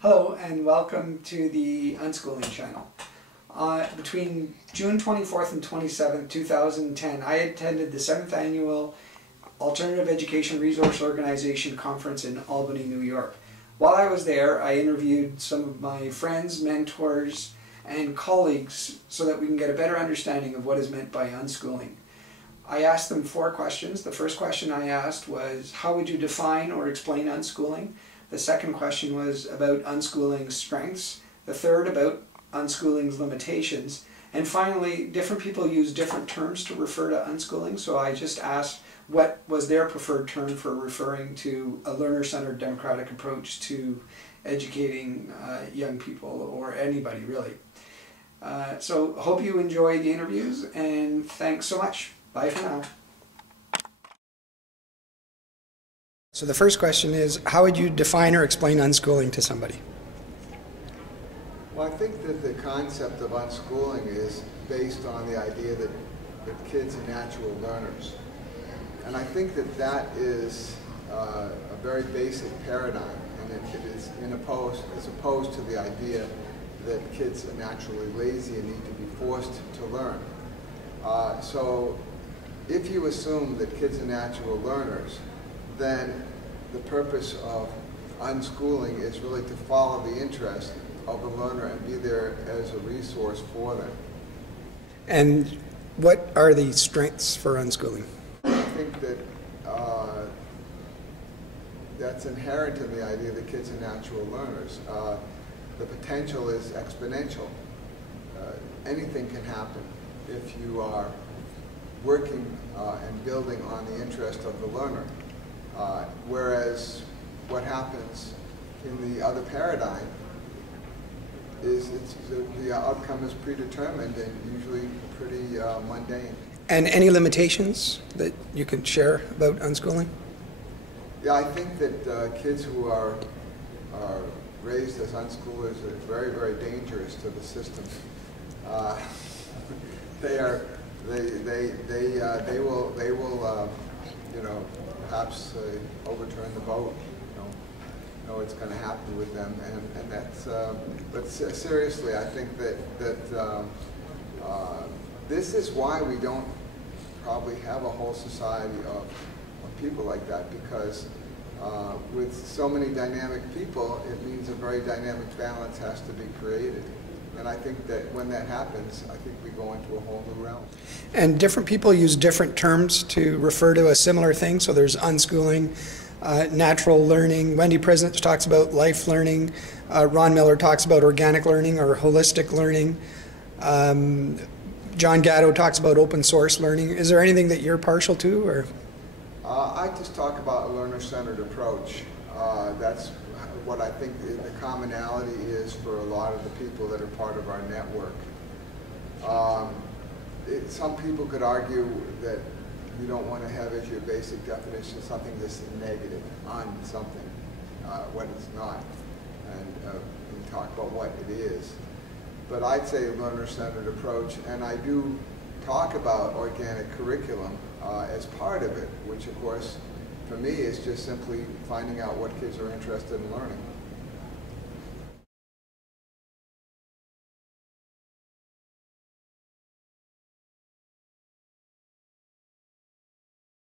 Hello and welcome to the Unschooling channel. Between June 24th and 27th, 2010, I attended the 7th Annual Alternative Education Resource Organization Conference in Albany, New York. While I was there, I interviewed some of my friends, mentors, and colleagues so that we can get a better understanding of what is meant by unschooling. I asked them 4 questions. The first question I asked was, how would you define or explain unschooling? The second question was about unschooling's strengths. The third about unschooling's limitations. And finally, different people use different terms to refer to unschooling, so I just asked what was their preferred term for referring to a learner-centered democratic approach to educating young people, or anybody really. So hope you enjoy the interviews, and thanks so much. Bye for now. So the first question is, how would you define or explain unschooling to somebody? Well, I think that the concept of unschooling is based on the idea that kids are natural learners. And I think that that is a very basic paradigm, and it is as opposed to the idea that kids are naturally lazy and need to be forced to learn. So if you assume that kids are natural learners, then the purpose of unschooling is really to follow the interest of the learner and be there as a resource for them. And what are the strengths for unschooling? I think that that's inherent in the idea that kids are natural learners. The potential is exponential. Anything can happen if you are working and building on the interest of the learner. Whereas what happens in the other paradigm is the outcome is predetermined and usually pretty mundane. And any limitations that you can share about unschooling? Yeah, I think that kids who are raised as unschoolers are very, very dangerous to the system. They will you know, perhaps overturn the vote. You know what's going to happen with them, and that's. But seriously, I think that this is why we don't probably have a whole society of people like that, because with so many dynamic people, it means a very dynamic balance has to be created. And I think that when that happens, I think we go into a whole new realm. And different people use different terms to refer to a similar thing. So there's unschooling, natural learning. Wendy President talks about life learning. Ron Miller talks about organic learning or holistic learning. John Gatto talks about open source learning. Is there anything that you're partial to, or? I just talk about a learner-centered approach. That's what I think the commonality is for a lot of the people that are part of our network. Some people could argue that you don't want to have as your basic definition something that's negative on something, when it's not, and talk about what it is. But I'd say learner-centered approach, and I do talk about organic curriculum as part of it, which of course for me is just simply finding out what kids are interested in learning.